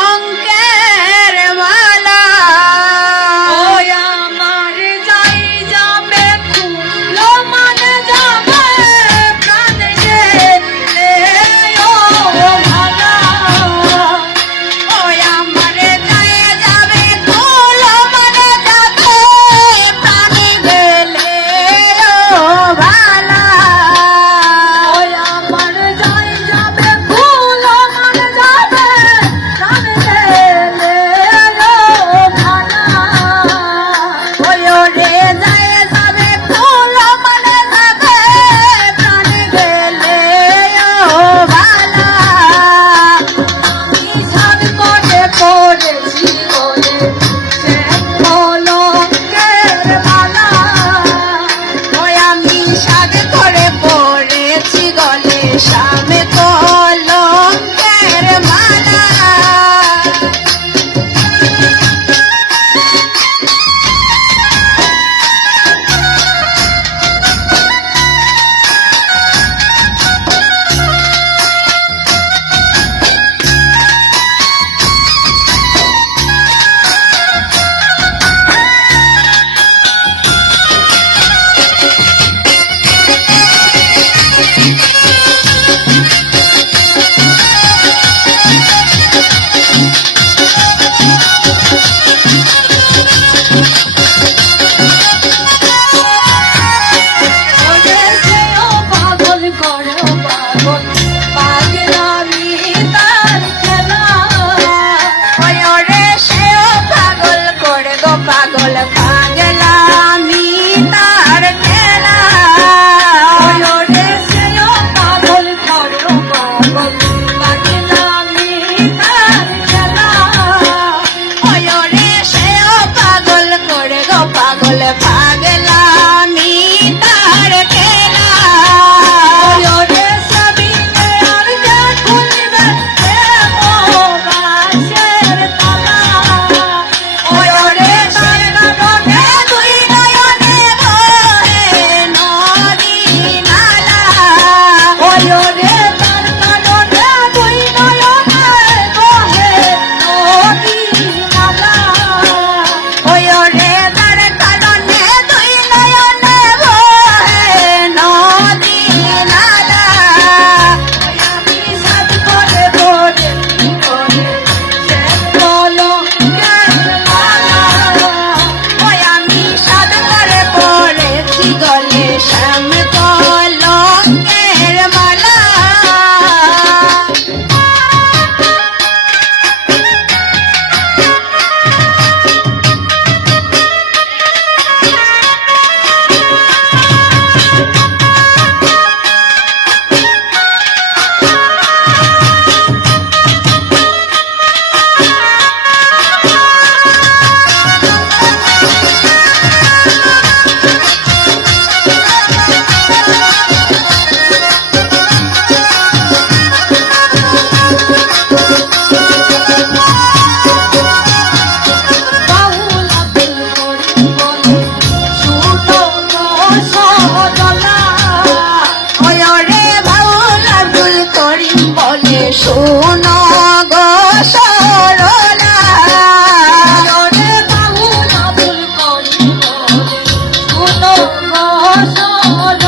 কলঙ্কের মালা ওই আমার যাই যাবে ফুলো মানে যাবে প্রাণ গেলে ও ভালা ওই আমার যাই যাবে ফুলো মানে যাবে প্রাণ গেলে ও ভালা ওই আমার যাই যাবে ফুলো মানে যাবে প্রাণ গেলে ও ভালা ওই রে যাই যাবে ফুলো মানে যাবে প্রাণ গেলে ও ভালা নিশান করে পড়েছি বলে সে কলঙ্কের মালা ওই আমি সাদ করে পড়েছি গলে সামনে কলঙ্কের মালা ওরে সেও পাগল করে পাগল পাগলামি তার খেলা ওই ওরে সেও পাগল করে গো পাগল পাগলামি তার খেলা ওই ওরে সেও পাগল করে পাগল পাগলামি তার খেলা ওই ওরে সেও পাগল করে গো পাগল পাগলামি তার খেলা ওই ওরে সবিনে আর যে খুলবে বাসের তালা ওই ওরে তার কারণে দুই নয়নে বহে নদী নালা ওই ওরে তার কারণে দুই নয়নে বহে নদী নালা ওই ওরে তার কারণে দুই নয়নে বহে নদী নালা ওই আমি সাদ করে পড়েছি বলে সে কলঙ্কের মালা ওই আমি সাদ করে পড়েছি গলে শ্যাম কলঙ্কের মালা শোনো গো সরলা ওরে বাউল আবুল করিম বলে শোনো গো সরলা